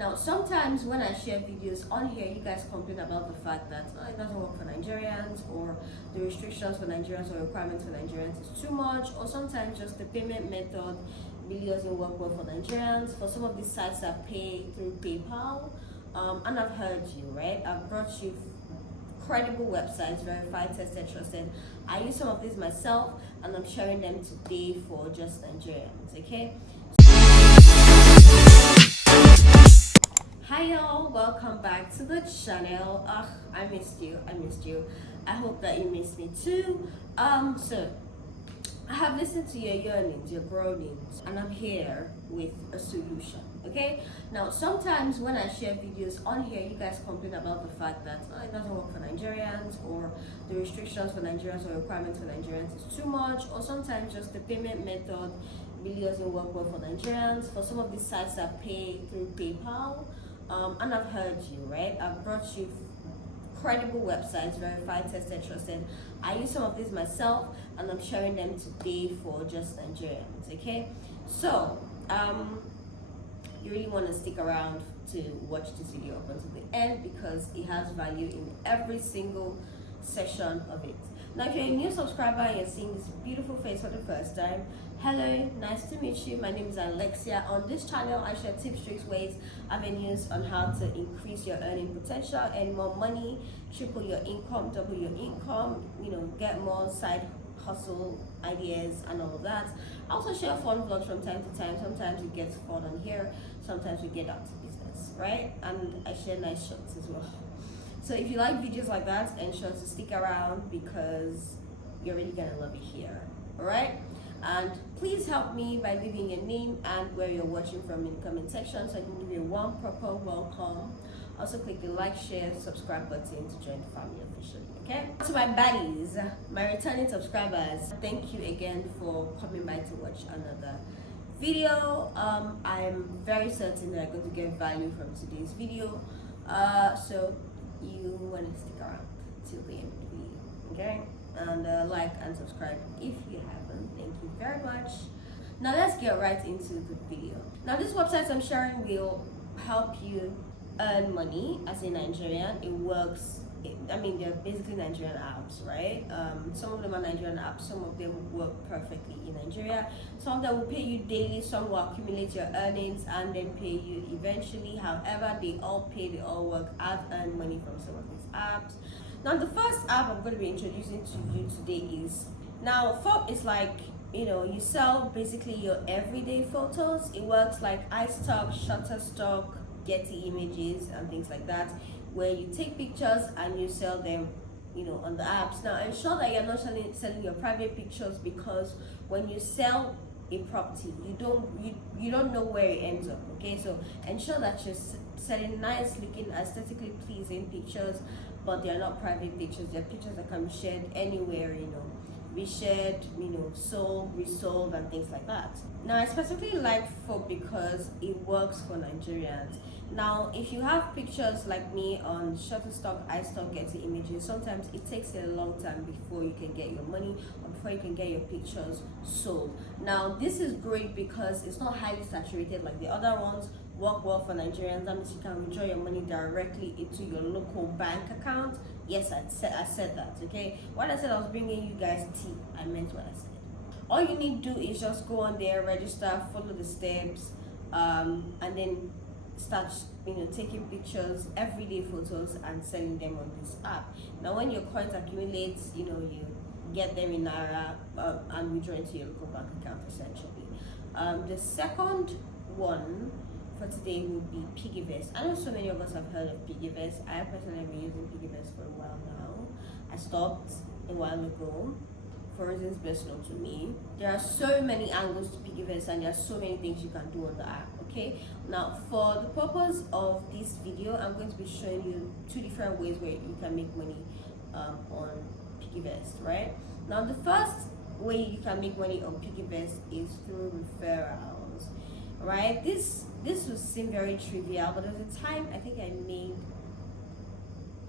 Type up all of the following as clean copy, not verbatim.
Now, sometimes when I share videos on here, you guys complain about the fact that it doesn't work for Nigerians, or the restrictions for Nigerians or requirements for Nigerians is too much, or sometimes just the payment method really doesn't work well for Nigerians. For some of these sites that pay through PayPal, and I've heard you, right? I've brought you credible websites, verified, tested, trusted. I use some of these myself, and I'm sharing them today for just Nigerians, okay? Hi y'all, welcome back to the channel. I missed you. I hope that you missed me too. So I have listened to your yearnings, your groanings, and I'm here with a solution, okay? Now, sometimes when I share videos on here, you guys complain about the fact that it doesn't work for Nigerians, or the restrictions for Nigerians or requirements for Nigerians is too much, or sometimes just the payment method really doesn't work well for Nigerians. For some of these sites that pay through PayPal, and I've heard you, right? I've brought you credible websites, verified, tested, trusted. I use some of these myself, and I'm sharing them today for just Nigerians, okay? So, you really want to stick around to watch this video up until the end, because it has value in every single section of it. Now, if you're a new subscriber and you're seeing this beautiful face for the first time, hello, nice to meet you. My name is Alexia. On this channel, I share tips, tricks, ways, avenues on how to increase your earning potential, earn more money, triple your income, double your income, get more side hustle ideas and all of that. I also share fun vlogs from time to time. Sometimes it gets fun on here, sometimes we get out to business, right? And I share nice shots as well. So if you like videos like that, ensure to stick around, because you're really gonna love it here, all right? And please help me by leaving your name and where you're watching from in the comment section, so I can give you one proper welcome. Also click the like, share, subscribe button to join the family officially, okay? To my baddies, my returning subscribers, thank you again for coming by to watch another video. I'm very certain that I'm going to get value from today's video, so you want to stick around till the end of the video, okay? And like and subscribe if you haven't. Thank you very much. Now let's get right into the video. Now, this website I'm sharing will help you earn money as a Nigerian. It works. They're basically Nigerian apps, right? Some of them are Nigerian apps, some of them work perfectly in Nigeria. Some of them will pay you daily, some will accumulate your earnings and then pay you eventually. However, they all work. I've earned money from some of these apps. Now, the first app I'm going to be introducing to you today is, now, Foap is like, you sell basically your everyday photos. It works like iStock, Shutterstock, Getty Images, and things like that, where you take pictures and you sell them, on the apps. Now, ensure that you're not selling your private pictures, because when you sell a property, you don't know where it ends up, okay? So ensure that you're selling nice looking, aesthetically pleasing pictures, but they're not private pictures. They're pictures that can be shared anywhere, reshared, sold, resold, and things like that. Now, I specifically like Foap because it works for Nigerians. Now, if you have pictures like me on Shutterstock, iStock, Getty Images, sometimes it takes a long time before you can get your money, or before you can get your pictures sold. Now, this is great because it's not highly saturated like the other ones. Work well for Nigerians. That means you can withdraw your money directly into your local bank account. Yes, I said that, okay? When I said I was bringing you guys tea, I meant what I said. All you need to do is just go on there, register, follow the steps, and then start taking pictures, everyday photos, and selling them on this app. Now, when your coins accumulate, you get them in Naira, and withdraw into your local bank account, essentially. The second one for today would be PiggyVest. I know so many of us have heard of PiggyVest. I personally have been using PiggyVest for a while now. I stopped a while ago for reasons best known to me. There are so many angles to PiggyVest, and there are so many things you can do on the app, okay? Now, for the purpose of this video, I'm going to be showing you two different ways where you can make money on PiggyVest, right? Now, the first way you can make money on PiggyVest is through referrals, right? This will seem very trivial, but at the time, I think I made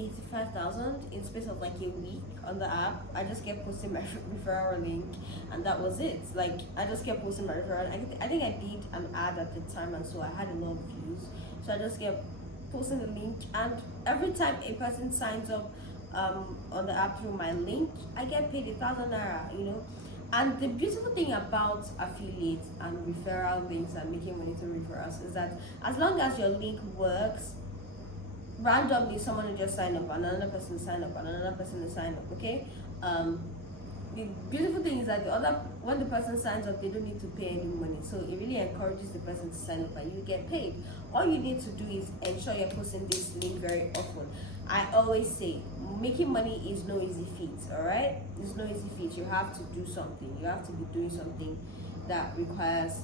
85,000 in space of like a week on the app. I just kept posting my referral link, and that was it. Like, I just kept posting my referral. I think I did an ad at the time, and so I had a lot of views. So I just get posting the link, and every time a person signs up on the app through my link, I get paid 1,000 naira, And the beautiful thing about affiliate and referral links and making money through referrals is that as long as your link works, randomly someone will just sign up, another person will sign up, another person will sign up. Okay. The beautiful thing is that when the person signs up, they don't need to pay any money, so it really encourages the person to sign up and you get paid. All you need to do is ensure you're posting this link very often. I always say making money is no easy feat. All right, it's no easy feat. You have to do something. You have to be doing something that requires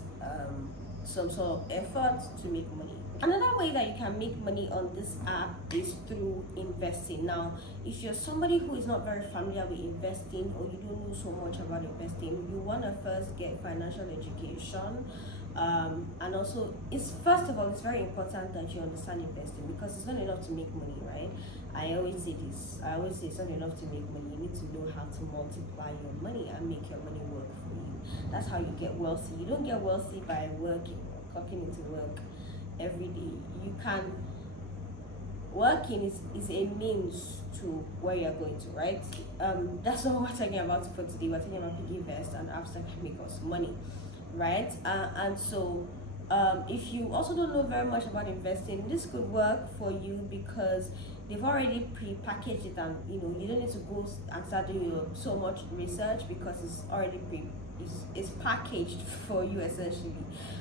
some sort of effort to make money. Another way that you can make money on this app is through investing. Now, if you're somebody who is not very familiar with investing, or you don't know so much about investing, you want to first get financial education. And also, first of all, it's very important that you understand investing, because it's not enough to make money, right? I always say this. I always say it's not enough to make money. You need to know how to multiply your money and make your money work for you. That's how you get wealthy. You don't get wealthy by working, clocking into work every day. You can working is a means to where you're going to, right? That's not what we're talking about for today. We're talking about PiggyVest and apps that can make us money, right? And so if you also don't know very much about investing, this could work for you because they've already pre-packaged it, and you don't need to go and start doing so much research, because it's already it's packaged for you essentially,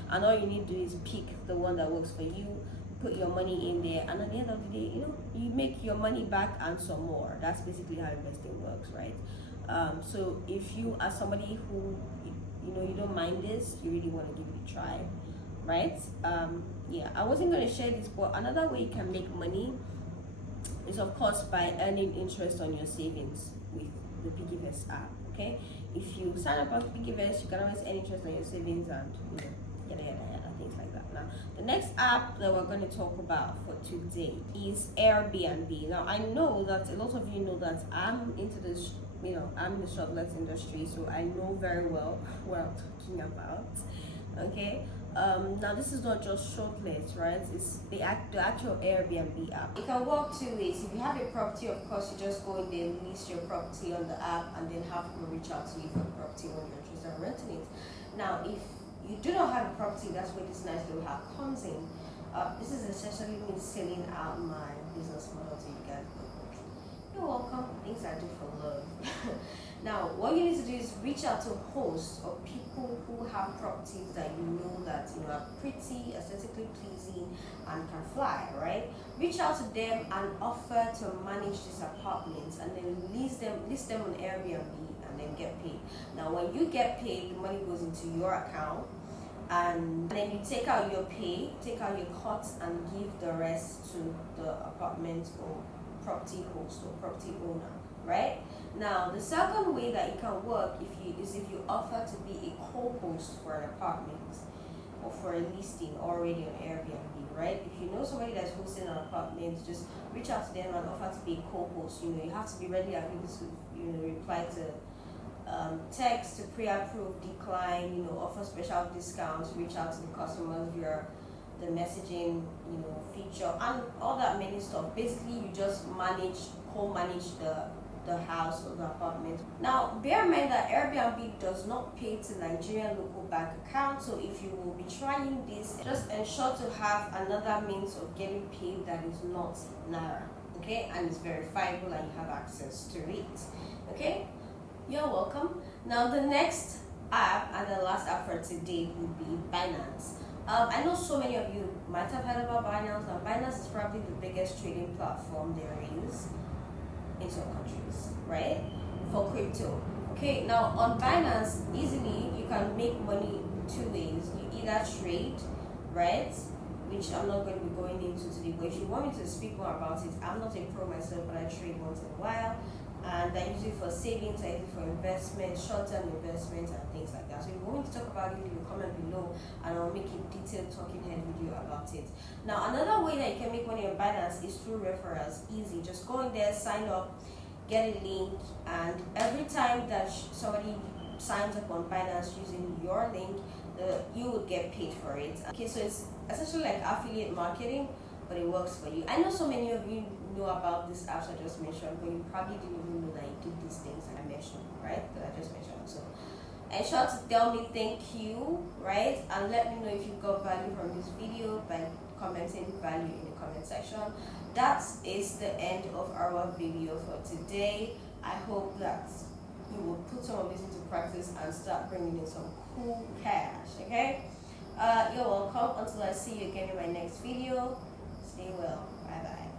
and all you need to do is pick the one that works for you, put your money in there, and at the end of the day, you make your money back and some more. That's basically how investing works, right? So if you are somebody who you don't mind this, you really want to give it a try, right? Yeah, I wasn't going to share this, but another way you can make money is, of course, by earning interest on your savings with the PiggyVest app. Okay, if you sign up on PiggyVest, you can always earn interest on your savings and yada things like that. Now, the next app that we're going to talk about for today is Airbnb. Now, I know that a lot of you know that I'm into this, I'm in the shortlets industry, so I know very well what I'm talking about. Okay. Now this is not just shortlets, right? It's the actual Airbnb app. It can work two ways. If you have a property, of course, you just go in there, list your property on the app, and then have people reach out to you for the property when you're interested in renting it. Now, if you do not have a property, that's where this nice little app comes in. This is essentially me selling out my business model to you guys. You're welcome. Things I do for love. Now, what you need to do is reach out to hosts or people who have properties that that are pretty, aesthetically pleasing, and can fly, right? Reach out to them and offer to manage these apartments, and then list them on Airbnb, and then get paid. Now, when you get paid, the money goes into your account, and then you take out your pay, take out your cuts, and give the rest to the apartment or property host or property owner, right? Now, the second way that it can work is if you offer to be a co-host for an apartment or for a listing already on Airbnb, right? If you know somebody that's hosting an apartment, just reach out to them and offer to be a co-host. You have to be ready able to reply to text, to pre-approve, decline, offer special discounts, reach out to the customers via the messaging feature, and all that many stuff. Basically, you just co-manage the house or the apartment. Now, bear in mind that Airbnb does not pay to Nigerian local bank account, so if you will be trying this, just ensure to have another means of getting paid that is not Naira, okay, and it's verifiable and you have access to it. Okay, you're welcome. Now, the next app and the last app for today would be Binance. I know so many of you might have heard about Binance. Now, Binance is probably the biggest trading platform there is in some countries, right? For crypto. Okay, now on Binance, easily you can make money two ways. You either trade, right? Which I'm not going to be going into today, but if you want me to speak more about it, I'm not a pro myself, but I trade once in a while. And I use it for savings, I use it for investment, short-term investments, and things like that. So if you want me to talk about it, you comment below, and I'll make a detailed talking head video about it. Now, another way that you can make money on Binance is through referrals. Easy, just go in there, sign up, get a link, and every time that somebody signs up on Binance using your link, you would get paid for it. Okay, so it's essentially like affiliate marketing, but it works for you. I know so many of you know about these apps I just mentioned, but you probably didn't even know that you did these things that I mentioned, right? That I just mentioned. So ensure to tell me thank you, right? And let me know if you got value from this video by commenting value in the comment section. That is the end of our video for today. I hope that you will put some of this into practice and start bringing in some cool cash, okay? You're welcome. Until I see you again in my next video, stay well. Bye bye.